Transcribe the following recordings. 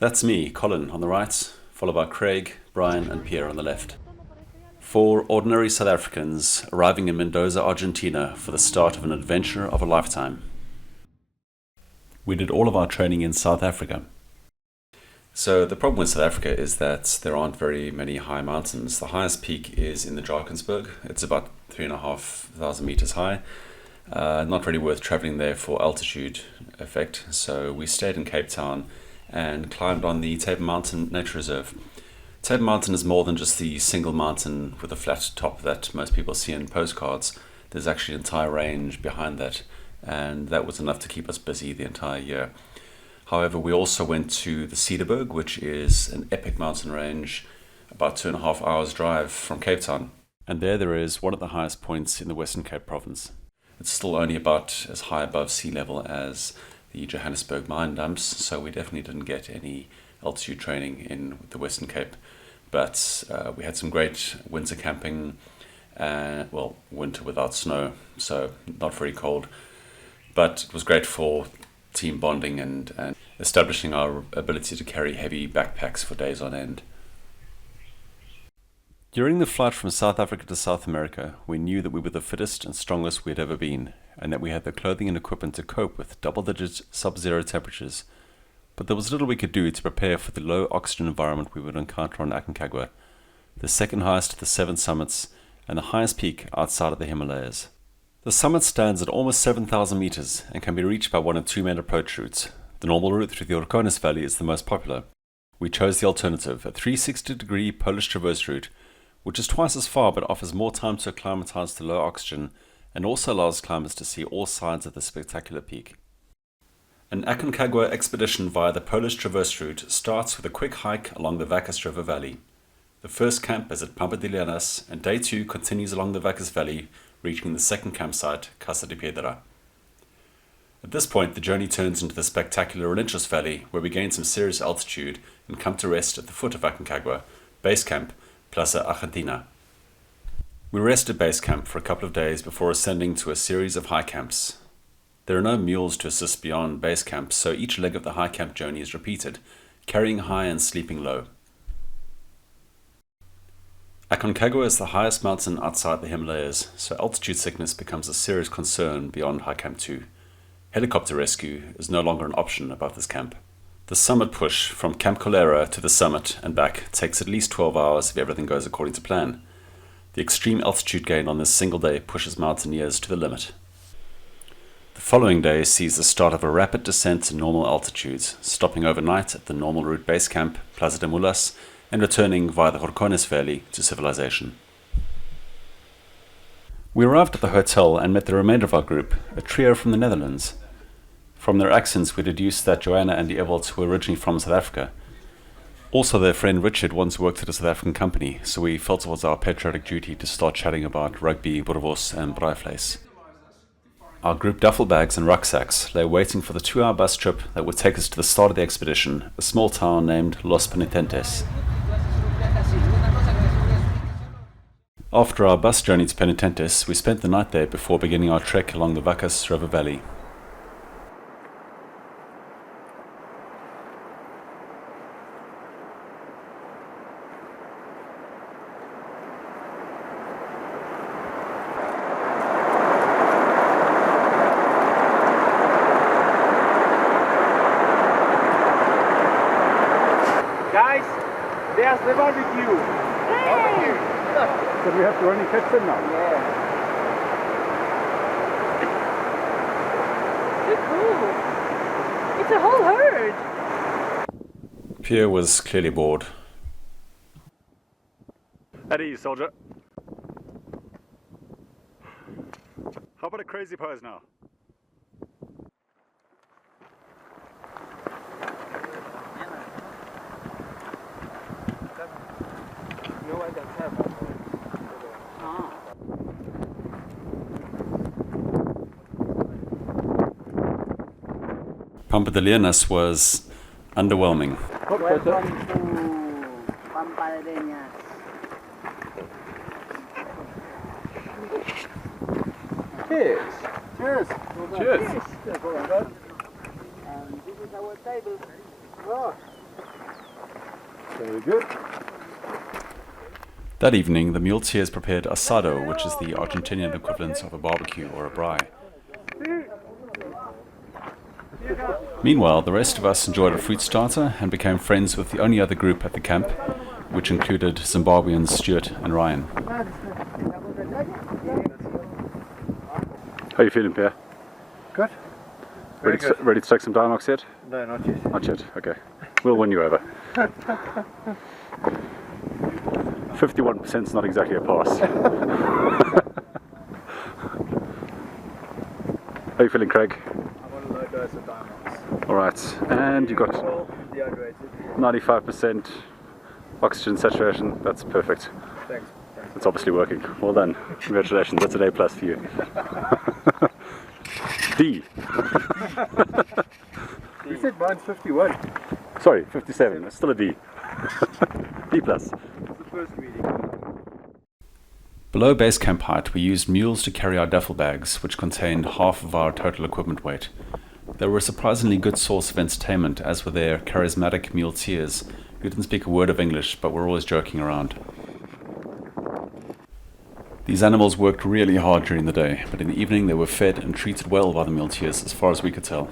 That's me, Colin, on the right, followed by Craig, Brian, and Pierre on the left. Four ordinary South Africans arriving in Mendoza, Argentina for the start of an adventure of a lifetime. We did all of our training in South Africa. So the problem with South Africa is that there aren't very many high mountains. The highest peak is in the Drakensberg. It's about 3,500 meters high. Not really worth traveling there for altitude effect. So we stayed in Cape Town and climbed on the Table Mountain Nature Reserve. Table Mountain is more than just the single mountain with a flat top that most people see in postcards. There's actually an entire range behind that, and that was enough to keep us busy the entire year. However, we also went to the Cederberg, which is an epic mountain range, about 2.5 hours drive from Cape Town. And there is one of the highest points in the Western Cape province. It's still only about as high above sea level as the Johannesburg mine dumps, so we definitely didn't get any altitude training in the Western Cape. But we had some great winter camping, winter without snow, so not very cold. But it was great for team bonding and establishing our ability to carry heavy backpacks for days on end. During the flight from South Africa to South America, we knew that we were the fittest and strongest we had ever been, and that we had the clothing and equipment to cope with double-digit sub-zero temperatures. But there was little we could do to prepare for the low oxygen environment we would encounter on Aconcagua, the second highest of the 7 summits and the highest peak outside of the Himalayas. The summit stands at almost 7,000 meters and can be reached by one of 2 main approach routes. The normal route through the Orcones Valley is the most popular. We chose the alternative, a 360-degree Polish traverse route, which is twice as far but offers more time to acclimatize to low oxygen and also allows climbers to see all sides of the spectacular peak. An Aconcagua expedition via the Polish traverse route starts with a quick hike along the Vacas River Valley. The first camp is at Pampa de Llanas, and day 2 continues along the Vacas Valley, reaching the second campsite, Casa de Piedra. At this point, the journey turns into the spectacular Relinchos Valley, where we gain some serious altitude and come to rest at the foot of Aconcagua, base camp, Plaza Argentina. We rest at base camp for a couple of days before ascending to a series of high camps. There are no mules to assist beyond base camp, so each leg of the high camp journey is repeated, carrying high and sleeping low. Aconcagua is the highest mountain outside the Himalayas, so altitude sickness becomes a serious concern beyond High Camp 2. Helicopter rescue is no longer an option above this camp. The summit push from Camp Colera to the summit and back takes at least 12 hours if everything goes according to plan. The extreme altitude gain on this single day pushes mountaineers to the limit. The following day sees the start of a rapid descent to normal altitudes, stopping overnight at the normal route base camp, Plaza de Mulas, and returning via the Orcones Valley to civilization. We arrived at the hotel and met the remainder of our group, a trio from the Netherlands. From their accents we deduced that Joanna and Ewald were originally from South Africa. Also, their friend Richard once worked at a South African company, so we felt it was our patriotic duty to start chatting about rugby, boerewors and braaivleis. Our group duffel bags and rucksacks lay waiting for the 2-hour bus trip that would take us to the start of the expedition, a small town named Los Penitentes. After our bus journey to Penitentes, we spent the night there before beginning our trek along the Vacas River Valley. Guys, there's the barbecue. Barbecue. So we have to run and catch them now. Yeah. So cool. It's a whole herd. Pierre was clearly bored. At ease, soldier. How about a crazy pose now? No, I don't have that. Pampa de Llanas was underwhelming. Welcome to Pampa de Llanas. Cheers. Cheers. Cheers. And this is our table. Oh. Very good. That evening, the muleteers prepared asado, which is the Argentinian equivalent of a barbecue or a braai. Meanwhile, the rest of us enjoyed a fruit starter and became friends with the only other group at the camp, which included Zimbabweans Stuart and Ryan. How are you feeling, Pierre? Good. Ready to take some dialogues yet? No, not yet. Not yet, okay. We'll win you over. 51% is not exactly a pass. How are you feeling, Craig? I'm on a low dose of diamonds. Alright, and you've got Dehydrated. 95% oxygen saturation. That's perfect. Thanks. It's obviously working. Well done. Congratulations. That's an A+ for you. D. You said mine's 51. Sorry, 57. It's still a D. D+. That's the first reading. Below base camp height, we used mules to carry our duffel bags, which contained half of our total equipment weight. They were a surprisingly good source of entertainment, as were their charismatic muleteers, who didn't speak a word of English, but were always joking around. These animals worked really hard during the day, but in the evening they were fed and treated well by the muleteers, as far as we could tell.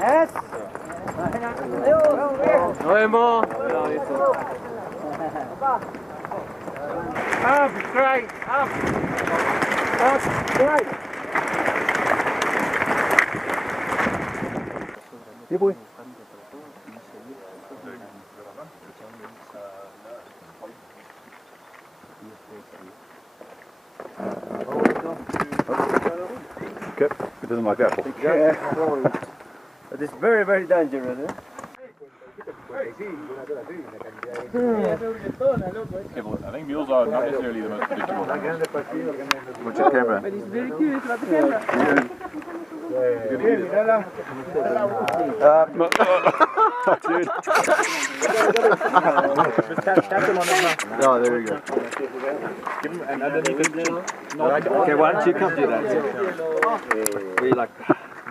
Yes. Nos vemos. Up, great, up. Up, great. Here, boy. Okay, it doesn't like apple. Yeah. But it's very, very dangerous. Eh? I think mules are not necessarily the most predictable. What's your camera? But it's very curious about the camera. Oh, there we go. Give him an underneath. Okay, why don't you come do that? Where you like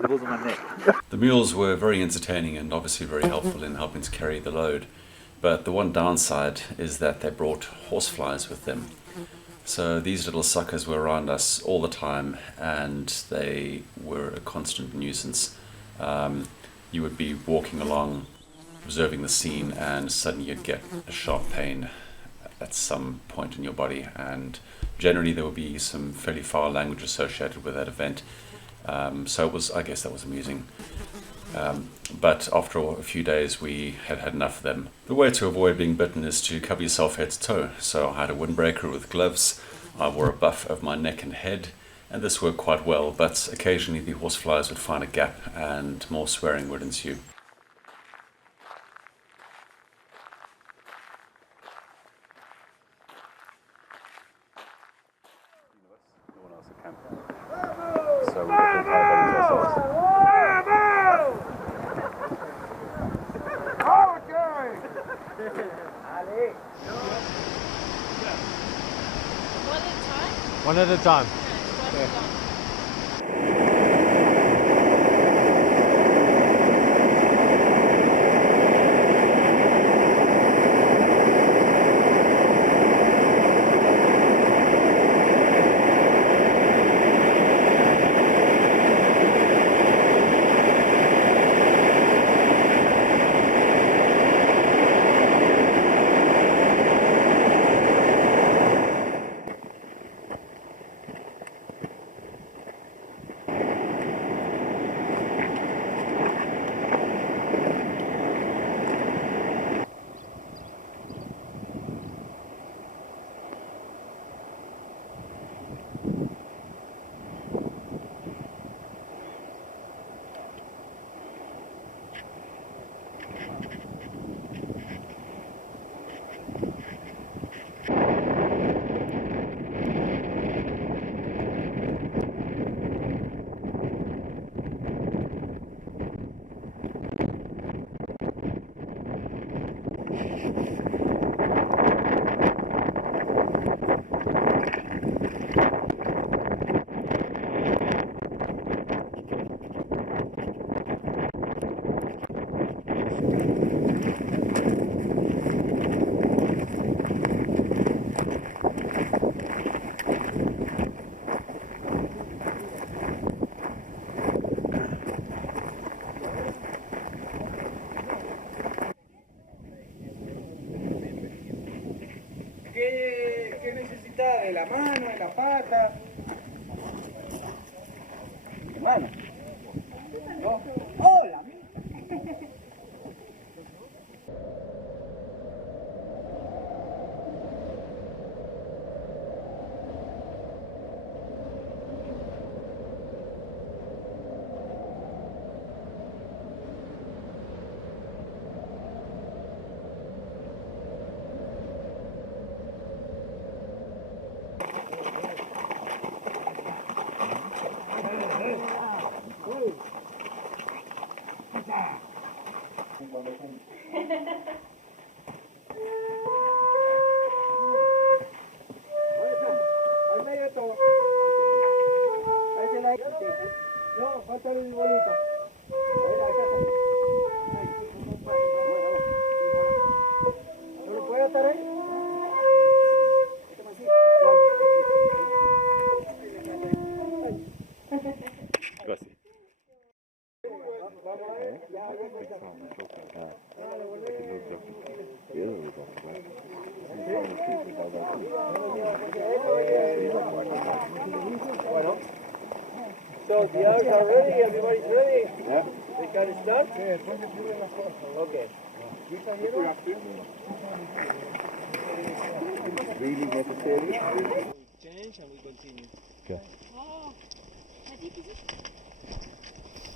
the balls on my neck. The mules were very entertaining and obviously very helpful in helping to carry the load, but the one downside is that they brought horseflies with them. So these little suckers were around us all the time and they were a constant nuisance. You would be walking along, observing the scene, and suddenly you'd get a sharp pain at some point in your body, and generally there would be some fairly foul language associated with that event. So it was, I guess that was amusing. But after a few days we had had enough of them. The way to avoid being bitten is to cover yourself head to toe. So I had a windbreaker with gloves, I wore a buff over my neck and head, and this worked quite well, but occasionally the horseflies would find a gap and more swearing would ensue. So we got the ourselves. One at a time? One at a time. ¿Qué necesita? ¿De la mano, de la pata? ¿De mano? ¿No? ¡Oh, la mía! No, falta el bolito. ¿No lo puede atar ahí? Bueno. So the hours are ready, everybody's ready? Yeah. They can start? Okay. Really necessary? Change and we continue. Okay.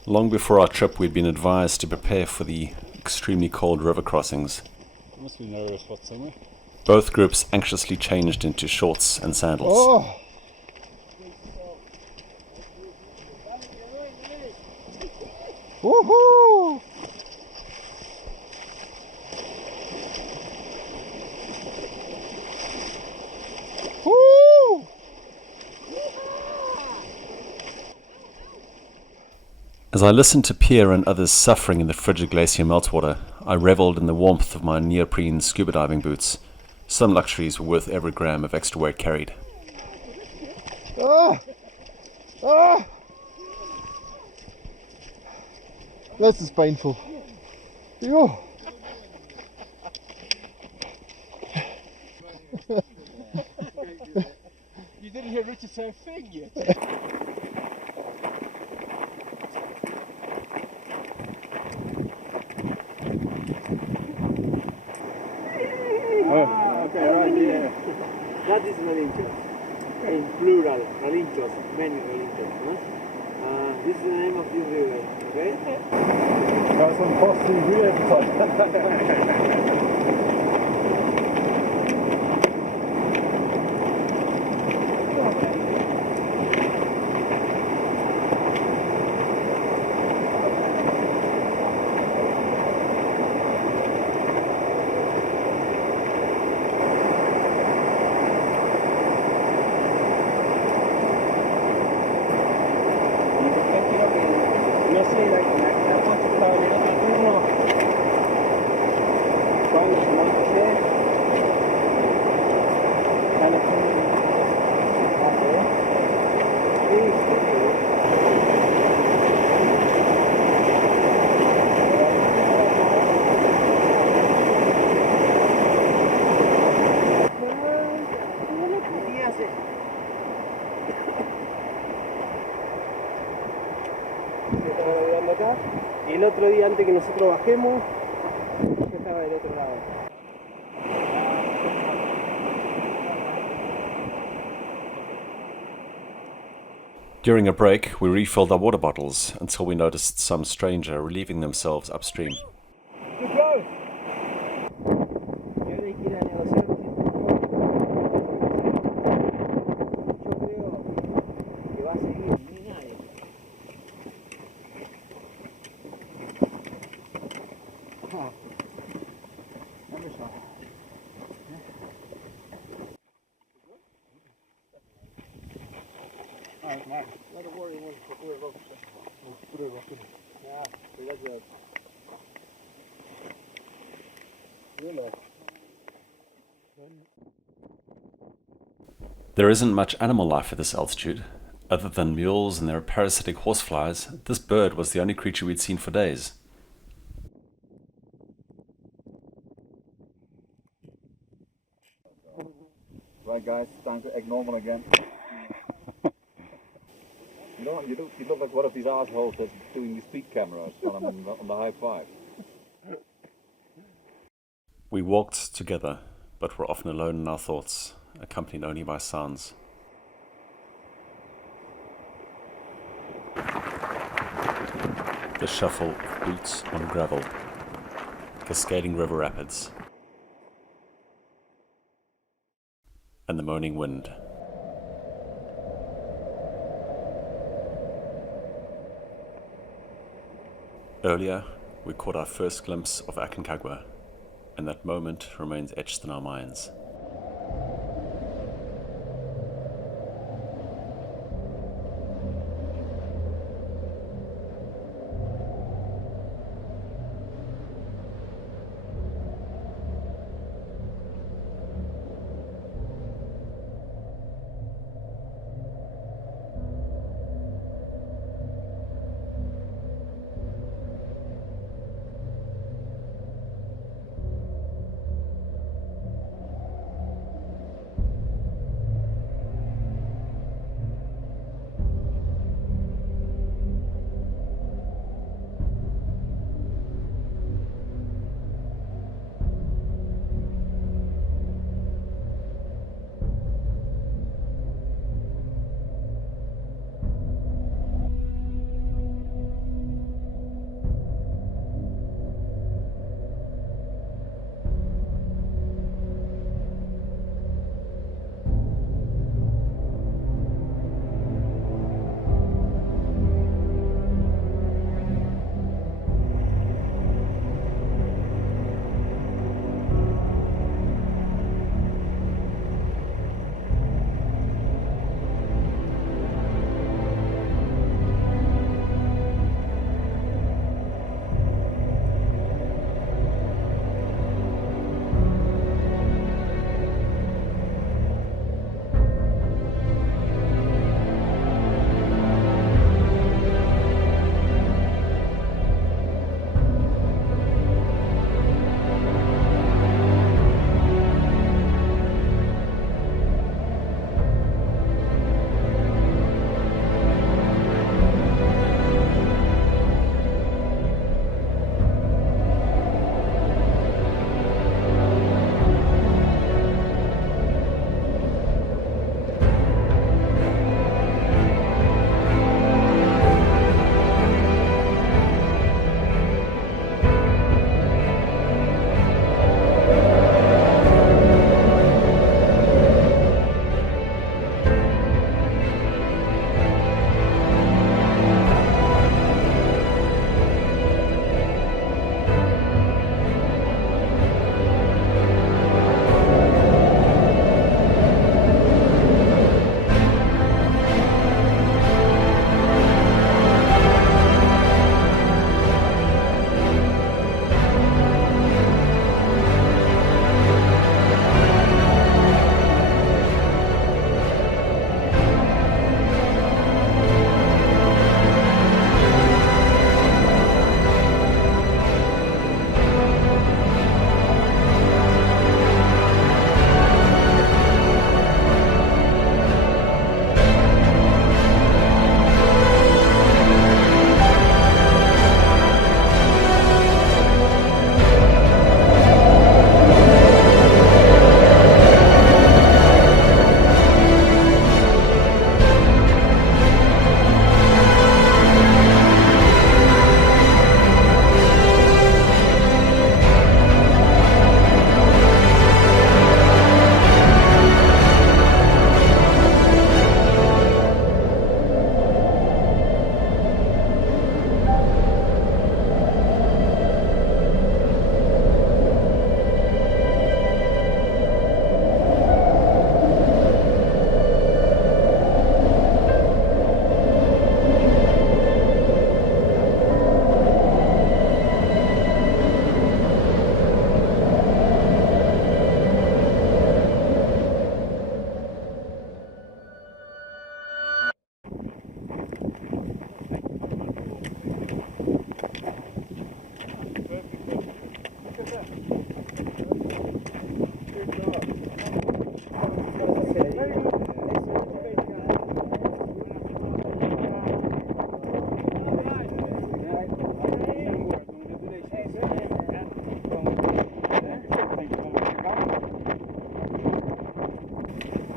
Long before our trip, we'd been advised to prepare for the extremely cold river crossings. You must be nervous what somewhere. Both groups anxiously changed into shorts and sandals. Oh! Woohoo! Woo! As I listened to Pierre and others suffering in the frigid glacier meltwater, I revelled in the warmth of my neoprene scuba diving boots. Some luxuries were worth every gram of extra weight carried. Ah! Ah! This is painful. Yo. You didn't hear Richard say a thing yet. Okay, right here. That is relinchos. In plural, relinchos, many relinchos. Huh? This is the name of this river, okay? That's on Post TV every time. Y el otro día antes que nosotros bajemos, yo estaba del otro lado. During a break, we refilled our water bottles until we noticed some stranger relieving themselves upstream. Good go! Yo le quiero negociar. Yo creo que va a seguir. Ni nadie. There isn't much animal life at this altitude. Other than mules and their parasitic horseflies, this bird was the only creature we'd seen for days. Right, guys, time to act normal again. You look like one of these assholes that's doing the speed cameras while I'm on the high five. We walked together, but were often alone in our thoughts, accompanied only by sounds. The shuffle of boots on gravel, cascading river rapids, and the moaning wind. Earlier, we caught our first glimpse of Aconcagua, and that moment remains etched in our minds.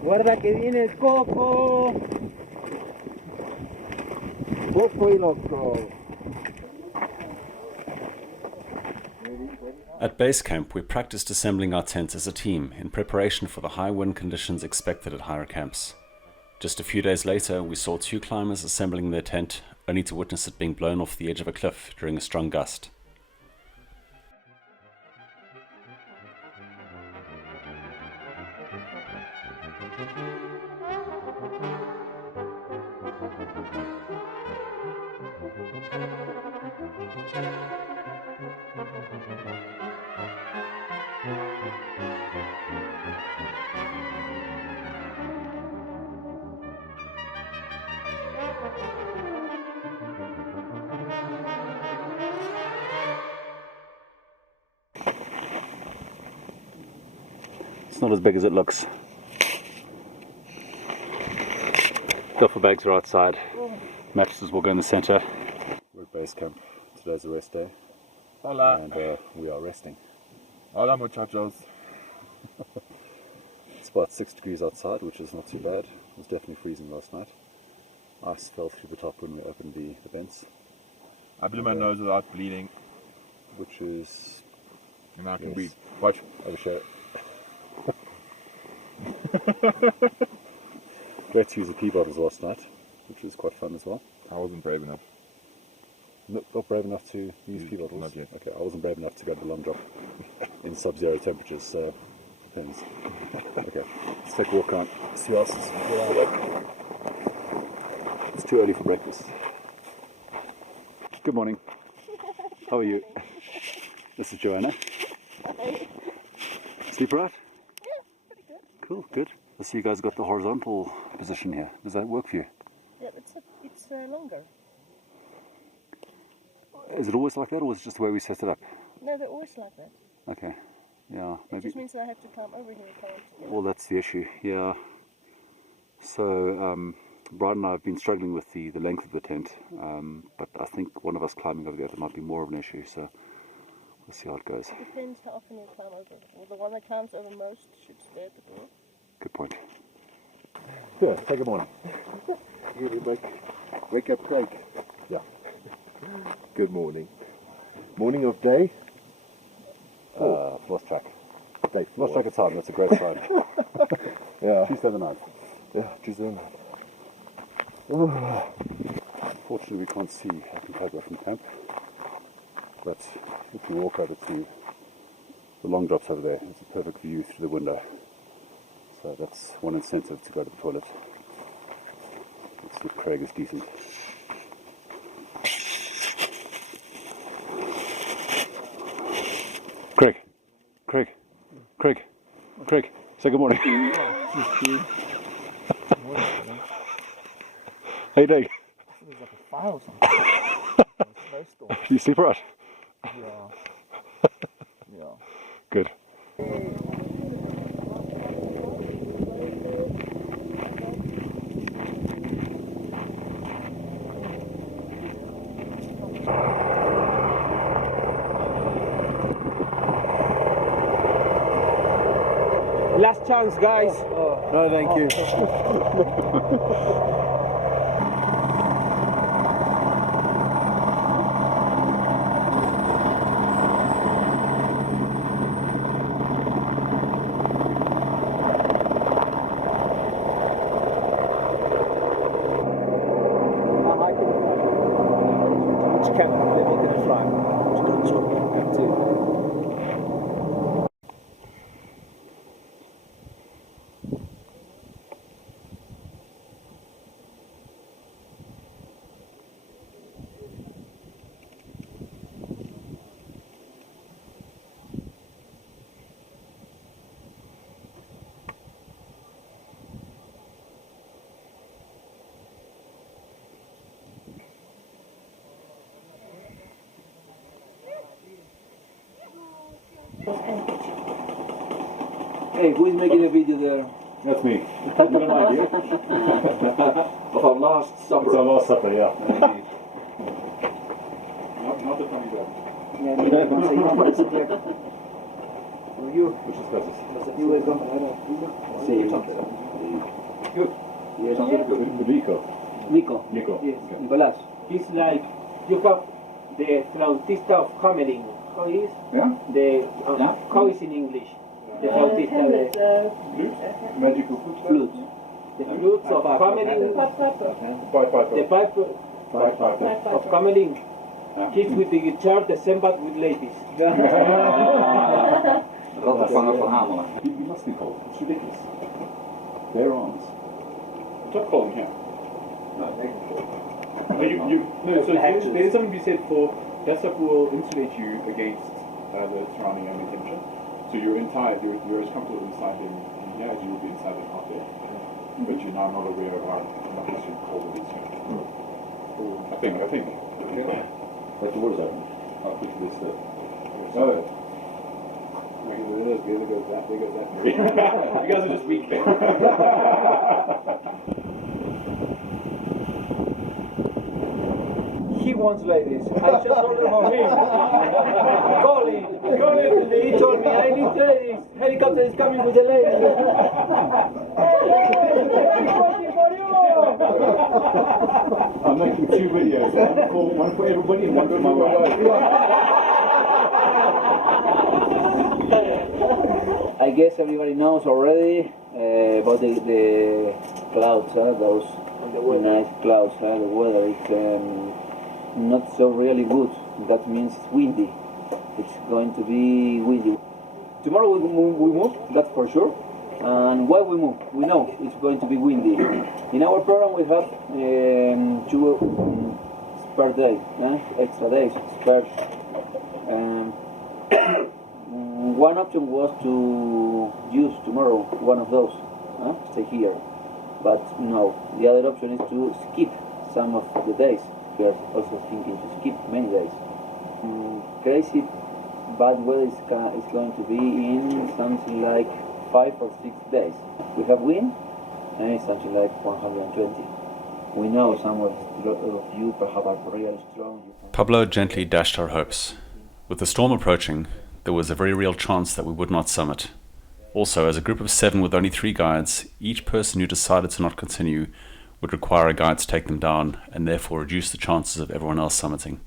Guarda que viene el coco. Coco y loco. At base camp, we practiced assembling our tents as a team in preparation for the high wind conditions expected at higher camps. Just a few days later, we saw 2 climbers assembling their tent, only to witness it being blown off the edge of a cliff during a strong gust. It's not as big as it looks. Duffel bags are outside. Mattresses will go in the center. We're at base camp. Today's a rest day. Hola. And we are resting. Hola, muchachos. It's about 6 degrees outside, which is not too bad. It was definitely freezing last night. Ice fell through the top when we opened the vents. I blew my nose without bleeding, Which is and I can Yes. breathe. Watch. overshare. Great to use the pee bottles last night, which was quite fun as well. I wasn't brave enough. Not brave enough to use pee bottles? Not yet. Okay, I wasn't brave enough to go to the long drop in sub-zero temperatures, so depends. Okay, let's take a walk around, see what else is around. It's too early for breakfast. Good morning. How are you? This is Joanna. Sleep right? Yeah, pretty good. Cool, good. I see you guys got the horizontal position here. Does that work for you? Yeah, it's longer. Is it always like that, or is it just the way we set it up? No, they're always like that. Okay. Yeah, It maybe. just means that I have to climb over here and climb together. Well, that's the issue. Yeah. So, Brian and I have been struggling with the length of the tent, but I think one of us climbing over the other might be more of an issue. So, we'll see how it goes. It depends how often you climb over. Well, the one that climbs over most should stay at the door. Good point. Here, take a morning. Wake up, Craig. Yeah. Good morning. Morning of day. Lost track. Day Lost 4. track of time. That's a great sign. Yeah. Tuesday the 9th. Yeah, Tuesday night. Fortunately, we can't see Aconcagua from camp, but if you walk over to the long drops over there, it's a perfect view through the window. So that's one incentive to go to the toilet. Let's see if Craig is decent. Craig, say good morning. How you doing? There's like a fire or something. Snowstorm. You sleep right? Yeah. Yeah. Good. Last chance, guys. No, thank you. Which camp level can I fly? Camp 2. Hey, who is making a video there? That's me. You got an idea? Of our last supper. It's our last supper, yeah. Not the funny dog. Yeah, me, I can say, you want to sit there. You, Which is closest? you wake up, I don't. See you. Good. Yes. Nico. Nico. Nico. Yes. Nicolás. It's like you have the flautista of Hamelin. How is Yeah? the Yeah. how is in English? The flautista, Magical Flute. the flutes of Hamelin, the pipe of Hamelin. He's with the guitar, the same but with ladies. Rattenvanger van Hamelen. You must be cold. It's ridiculous. Their arms. Stop calling him. No, so there's something to be said for that stuff will insulate you against the surrounding ambient temperature. So you're as comfortable inside them in here as you would be inside them out there. But you're now not aware of how much it's cold it is. I think. Like the water's open. I'll put you this stuff. Oh. There goes that. You guys are just weak. He wants ladies. I just ordered for him. Call him. He told me I need ladies. Helicopter is coming with the ladies. Waiting for you. I'm making 2 videos. One for everybody and one for my wife. I guess everybody knows already about the clouds, those nice clouds. The weather is not so really good. That means it's windy. It's going to be windy. Tomorrow we move, that's for sure. And why we move? We know it's going to be windy. In our program we have 2 spare days, extra days, spare. One option was to use tomorrow one of those, stay here. But no, the other option is to skip some of the days. We are also thinking to skip many days. Crazy bad weather is going to be in something like 5 or 6 days. We have wind, and it's something like 120. We know some of you perhaps are really strong. Pablo gently dashed our hopes. With the storm approaching, there was a very real chance that we would not summit. Also, as a group of 7 with only 3 guides, each person who decided to not continue would require a guide to take them down, and therefore reduce the chances of everyone else summiting.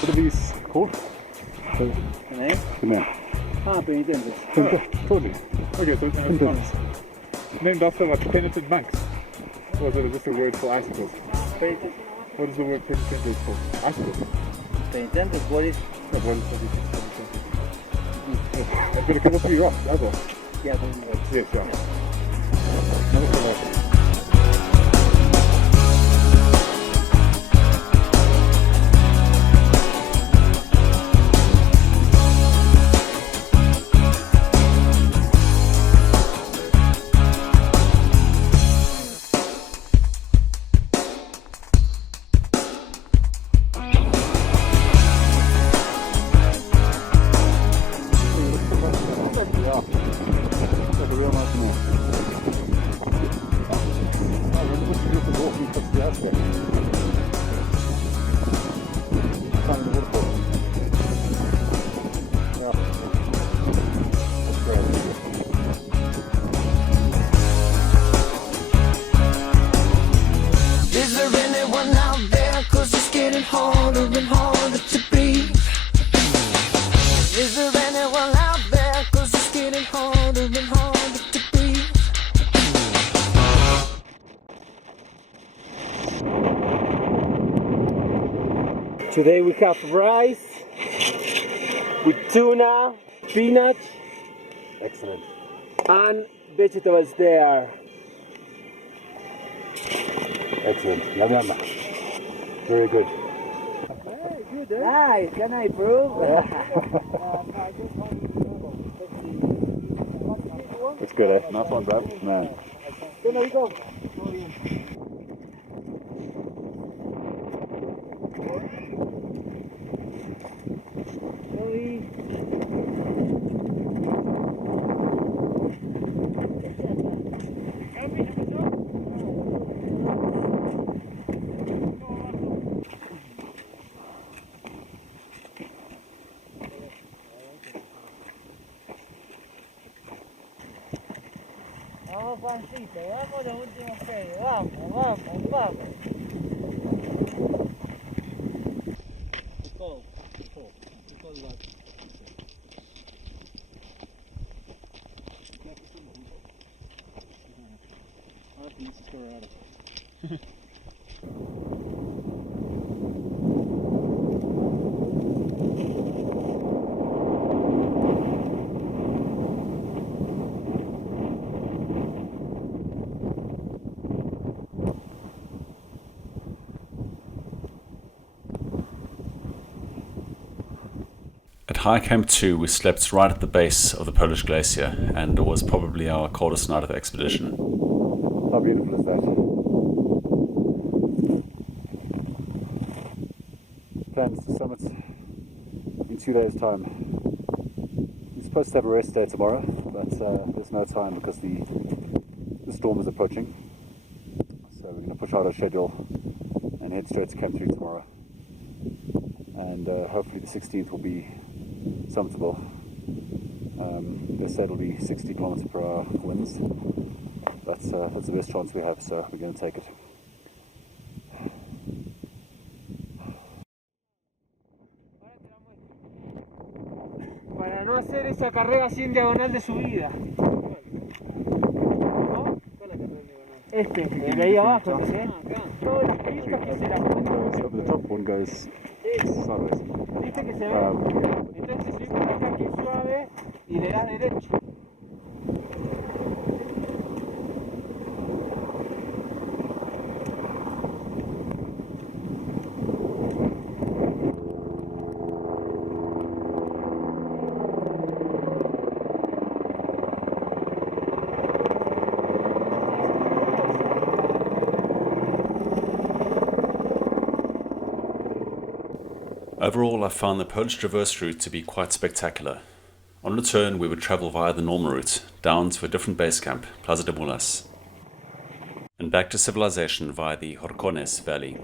What are these called? The name? The name. Penitentes. Totally. Okay, so it's nuns. Named after like penitent monks. Or is it just a word for icicles? Penitentes. What is the word penitent for? Icicles. Penitentes, what is? Yeah, what is penitent? I've got a couple of 3 rocks as well. Yeah, Yes, yeah. Another for that. Yeah, that's a real nice one. Today we have rice with tuna, spinach, Excellent. and vegetables there. Excellent. Yum yum. Very good. Nice, can I prove? That's good, eh? Nice one, bro. Man. Then there you go. Vamos, Juancito, vamos los últimos pedos, vamos, vamos, vamos. At High Camp 2, we slept right at the base of the Polish glacier, and it was probably our coldest night of the expedition. How beautiful is that? Plans to summit in 2 days' time. We're supposed to have a rest day tomorrow, but there's no time because the storm is approaching. So we're going to push out our schedule and head straight to Camp 3 tomorrow. And hopefully the 16th will be summitable. They said it'll be 60 kilometers per hour winds. That's the best chance we have, so we're going to take it. Para no hacer esa carrera así en diagonal de subida. ¿No? Este, el de ahí abajo, ¿sí? Todas las pistas que se las Over the top, one goes sideways. ¿Viste que se ve? Entonces si pones aquí suave y le das derecho. Overall, I found the Polish traverse route to be quite spectacular. On return, we would travel via the normal route, down to a different base camp, Plaza de Mulas, and back to civilization via the Horcones Valley.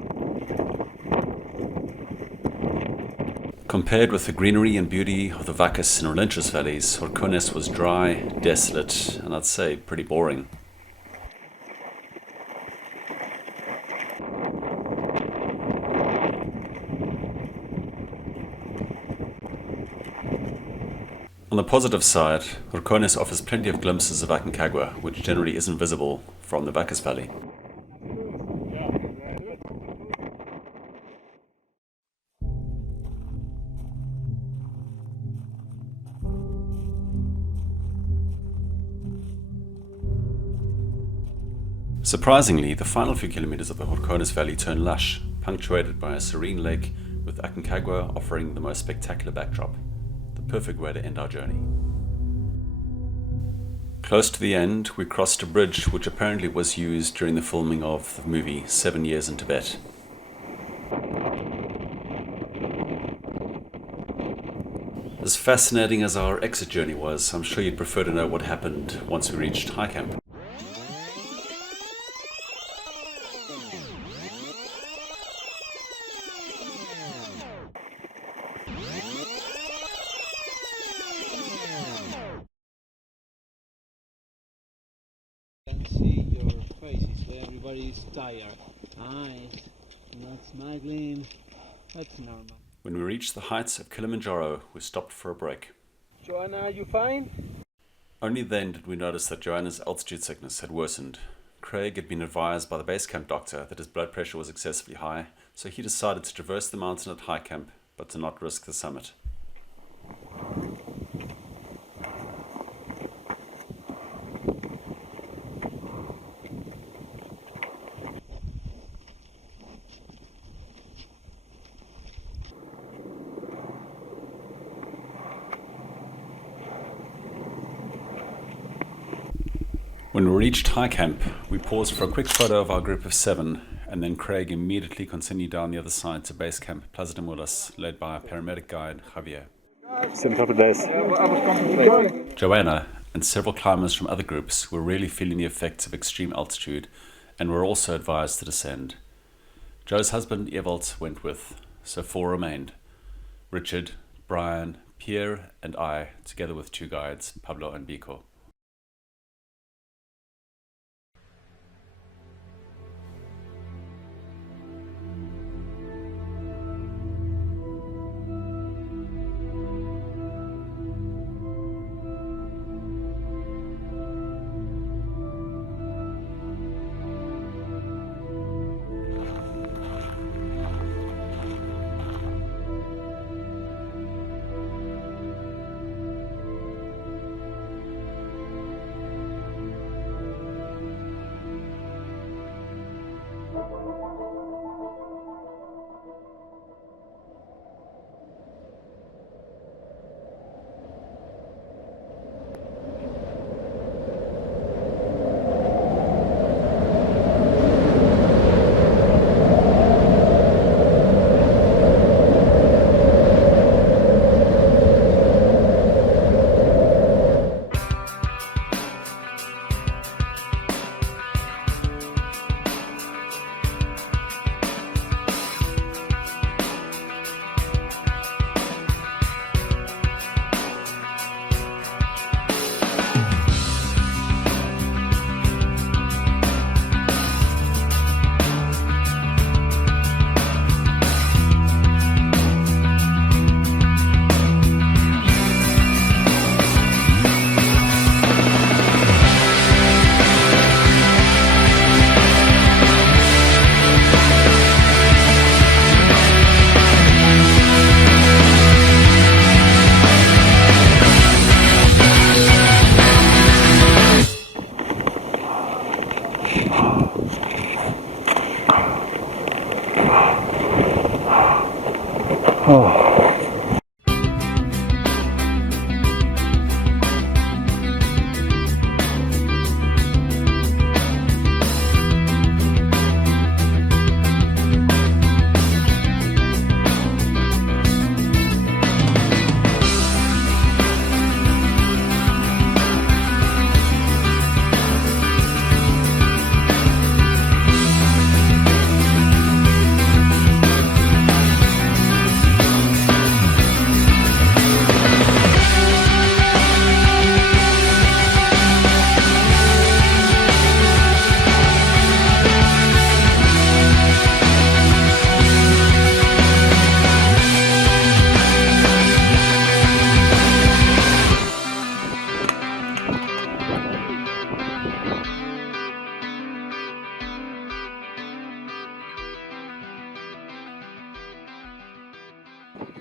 Compared with the greenery and beauty of the Vacas and Relenchos valleys, Horcones was dry, desolate, and I'd say pretty boring. On the positive side, Horcones offers plenty of glimpses of Aconcagua, which generally isn't visible from the Vacas Valley. Surprisingly, the final few kilometers of the Horcones Valley turn lush, punctuated by a serene lake with Aconcagua offering the most spectacular backdrop. Perfect way to end our journey. Close to the end, we crossed a bridge which apparently was used during the filming of the movie 7 Years in Tibet. As fascinating as our exit journey was, I'm sure you'd prefer to know what happened once we reached High Camp. See your faces, everybody's tired. Nice, not smuggling, that's normal. When we reached the heights of Kilimanjaro, we stopped for a break. Joanna, are you fine? Only then did we notice that Joanna's altitude sickness had worsened, Craig had been advised by the base camp doctor that his blood pressure was excessively high, so he decided to traverse the mountain at high camp, but to not risk the summit. When we reached high camp, we paused for a quick photo of our group of 7, and then Craig immediately continued down the other side to base camp Plaza de Mulas, led by our paramedic guide, Javier. 7 couple of days. Joanna and several climbers from other groups were really feeling the effects of extreme altitude and were also advised to descend. Joe's husband, Ewald, went with, so 4 remained. Richard, Brian, Pierre, and I, together with 2 guides, Pablo and Biko.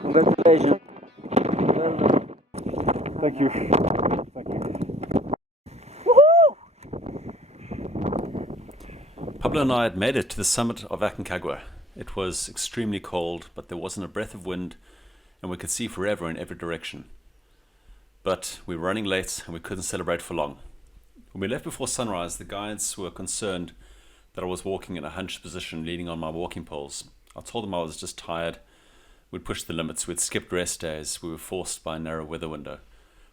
Congratulations. Well done. Thank you. Thank you. Pablo and I had made it to the summit of Aconcagua. It was extremely cold, but there wasn't a breath of wind, and we could see forever in every direction. But we were running late, and we couldn't celebrate for long. When we left before sunrise, the guides were concerned that I was walking in a hunched position, leaning on my walking poles. I told them I was just tired. We'd pushed the limits. We'd skipped rest days. We were forced by a narrow weather window.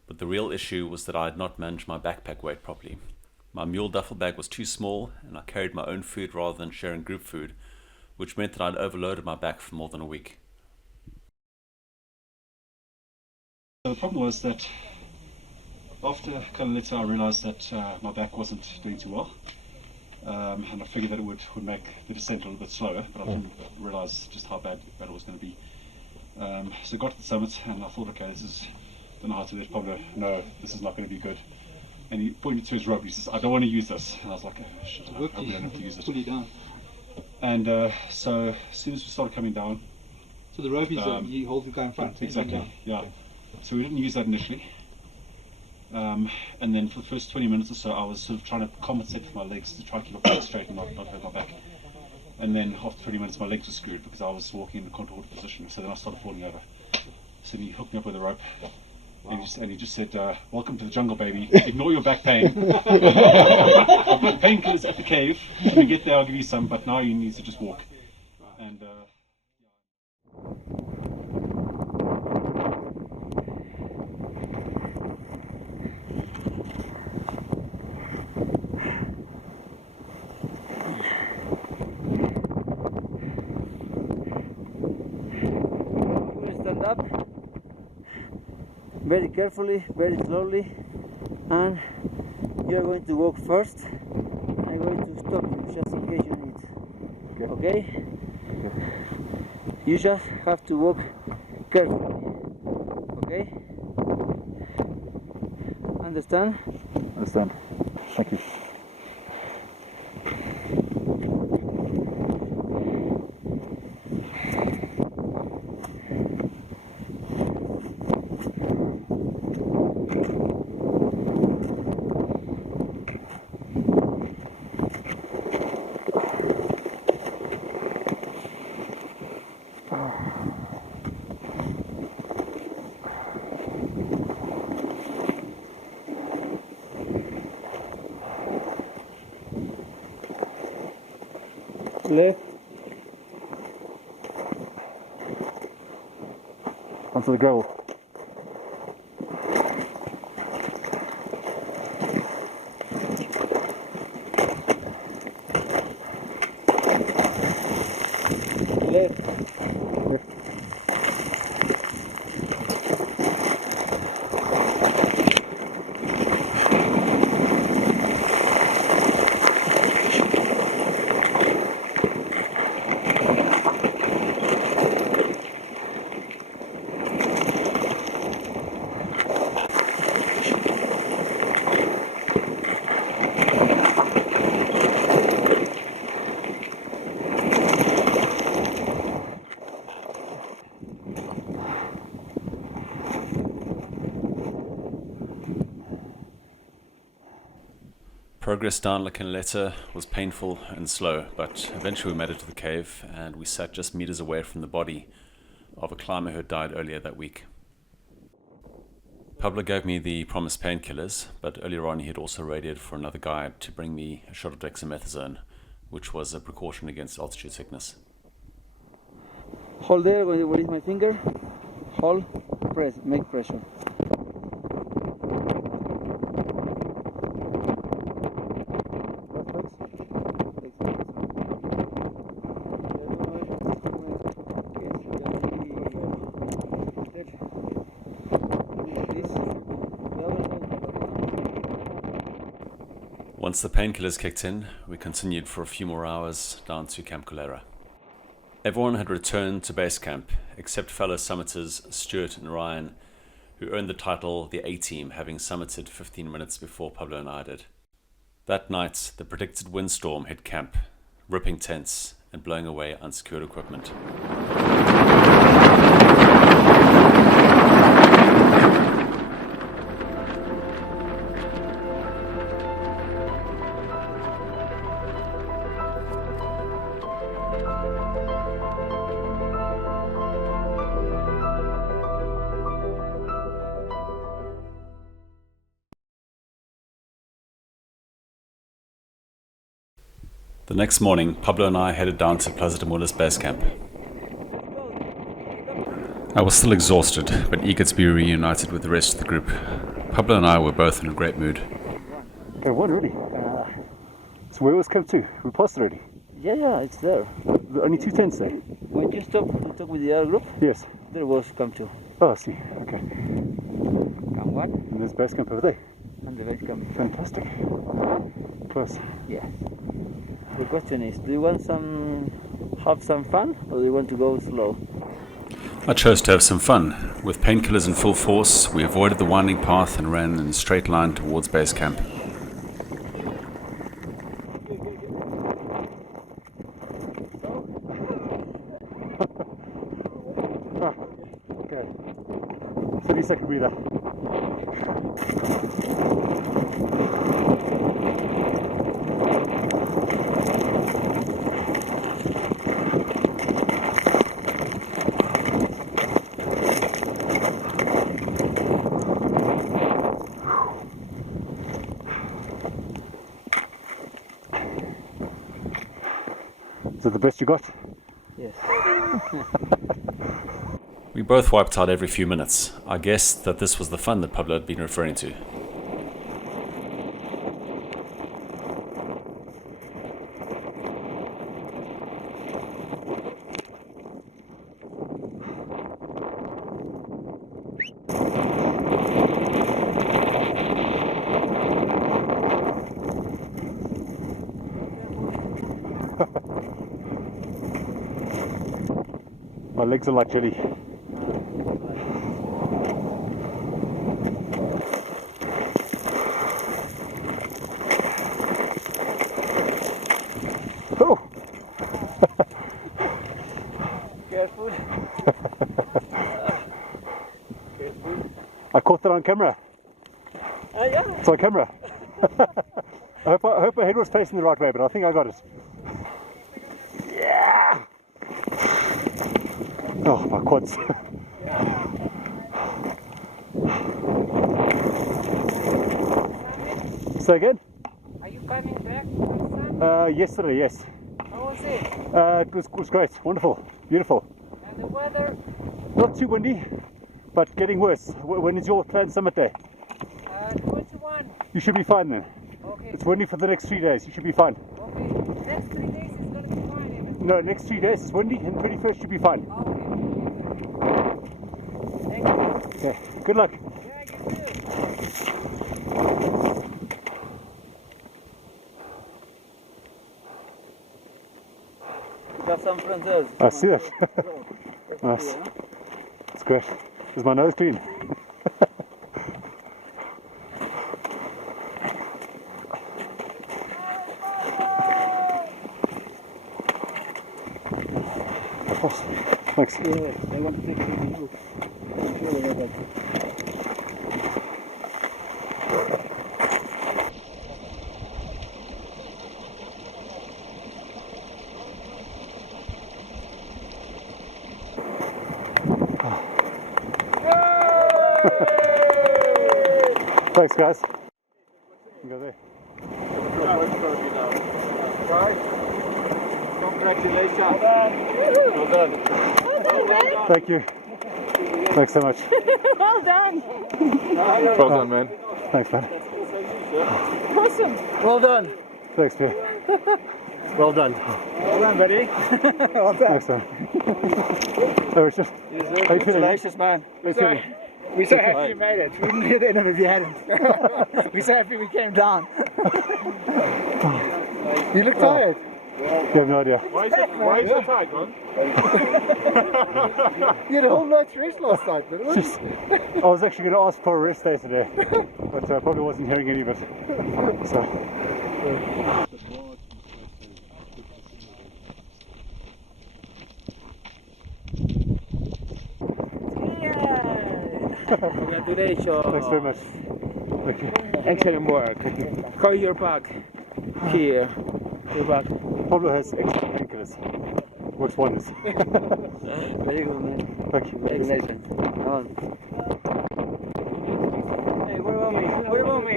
But the real issue was that I had not managed my backpack weight properly. My mule duffel bag was too small, and I carried my own food rather than sharing group food, which meant that I'd overloaded my back for more than a week. So the problem was that after Kalalita, I realized that my back wasn't doing too well. And I figured that it would make the descent a little bit slower, but I didn't realize just how bad it was going to be. So I got to the summit and I thought, okay, this is, don't know how to let Pablo know this is not going to be good. And he pointed to his rope. He says, "I don't want to use this." And I was like, "Oh shit, I hope we don't have to use it." Pull it down. And so as soon as we started coming down, So the rope is you hold the guy in front. exactly, yeah. So we didn't use that initially. And then for the first 20 minutes or so, I was sort of trying to compensate for my legs to try to keep my back straight and not hurt my back. And then after 20 minutes, my legs were screwed because I was walking in the contoured position. So then I started falling over. So he hooked me up with a rope. Wow. And he just said, "Welcome to the jungle, baby. Ignore your back pain. I've got painkillers at the cave. When you get there, I'll give you some, but now you need to just walk." And stand up very carefully, very slowly, and you're going to walk first. I'm going to stop you just in case you need. Okay? You just have to walk carefully. Okay? Understand? understand. Thank you. Left. Onto the gravel. Left. Progress down La Canaleta was painful and slow, but eventually we made it to the cave and we sat just meters away from the body of a climber who had died earlier that week. Pablo gave me the promised painkillers, but earlier on he had also radioed for another guide to bring me a shot of dexamethasone, which was a precaution against altitude sickness. Hold there, where is my finger? Hold, press, make pressure. Once the painkillers kicked in, we continued for a few more hours down to Camp Colera. Everyone had returned to base camp, except fellow summiters Stuart and Ryan, who earned the title the A-Team, having summited 15 minutes before Pablo and I did. That night, the predicted windstorm hit camp, ripping tents and blowing away unsecured equipment. The next morning, Pablo and I headed down to Plaza de Mula's base camp. I was still exhausted, but eager to be reunited with the rest of the group. Pablo and I were both in a great mood. Okay, one already. So where was Camp 2? We passed already. Yeah, it's there. Only 2 tents there? When you stop to talk with the other group, Yes. there was Camp 2. Oh, I see. Okay. Camp 1 And there's base camp over there. and the base camp. Fantastic. Close. Yeah. The question is, do you want have some fun, or do you want to go slow? I chose to have some fun. With painkillers in full force, we avoided the winding path and ran in a straight line towards base camp. Okay. So at least I can breathe out. Is that the best you got? Yes. We both wiped out every few minutes. I guessed that this was the fun that Pablo had been referring to. My legs are like jelly. Oh! Careful. I caught that on camera. Oh yeah. It's on camera. I hope my head was facing the right way, but I think I got it. Yeah! Oh, my quads. Say again? Are you coming back from Summit? Yesterday, yes. How was it? It was great, wonderful, beautiful. And the weather? Not too windy, but getting worse. When is your planned summit day? 21. You should be fine then. Okay. It's windy for the next 3 days. You should be fine. Okay. Next 3 days is gonna be fine. Even. No, next 3 days is windy, and 21st should be fine. Okay. Thank you. Okay, good luck. Yeah, you too. You got some frontiers. I see that. Nice. That's great. Is my nose clean? Thanks. Yeah, they want to take it in the roof. I'm sure they have that. Thanks, guys. You go there. Congratulations. Well done. Thank you. Thanks so much. Well done. Well done, man. Thanks, man. Awesome. Well done. Thanks, Pierre. Well done. Well done, buddy. Well done. Thanks, man. Oh, it's just. How you feeling? Congratulations, man. How you feeling? We're so happy you made it. We wouldn't hit the end of it if you hadn't. We're so happy we came down. You look tired. You have no idea. Why is it so tight, man? You had a whole night's rest last night, but what? Just, I was actually going to ask for a rest day today, but I probably wasn't hearing any of it. So. Congratulations. Thanks very much. Thank you. Excellent work. How you're back? Here. You're back. Pablo has excellent painkillers. Works wonders. Very good, man. Thank you. Congratulations. Come on. Hey, what about me? What about me?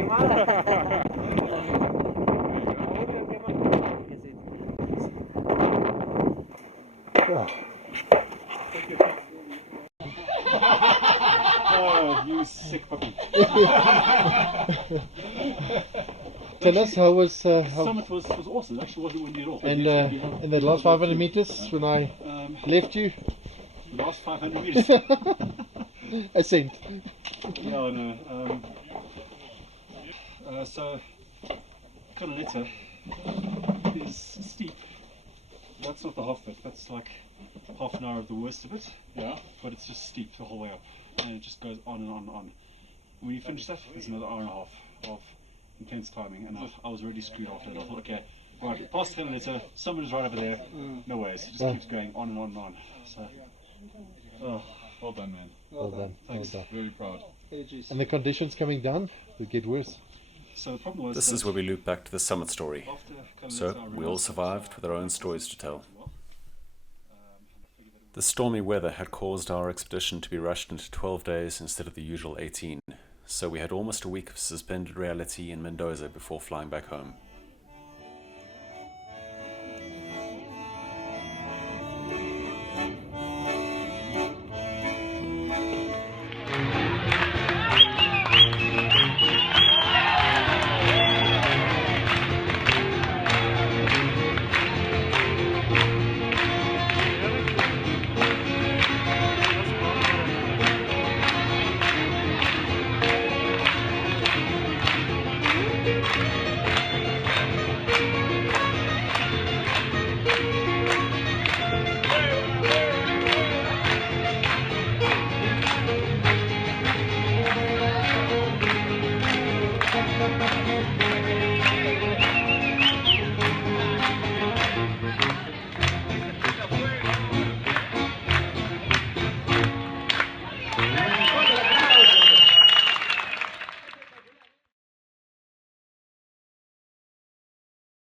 Oh, you sick puppy. Tell us, how was Summit was awesome. It actually wasn't windy at all. and in the last 500 meters when I left you? The last 500 meters. Ascent. No, no. So, Canonetta is steep. That's not the half bit. That's like half an hour of the worst of it. Yeah. But it's just steep the whole way up, and it just goes on and on and on. When you finish that, there's another hour and a half of intense climbing, and I was already screwed after that. I thought, okay, right, past the kilometer, Summit is right over there. No ways, it just keeps going on and on and on. So, Well done, man. Well done. Thanks. Well done. Very proud. And the conditions coming down will get worse. So the problem was This is where we loop back to the summit story. after kilometer, So, I we all realised survived that, with our own stories to tell. and The stormy weather had caused our expedition to be rushed into 12 days instead of the usual 18, so we had almost a week of suspended reality in Mendoza before flying back home. I figured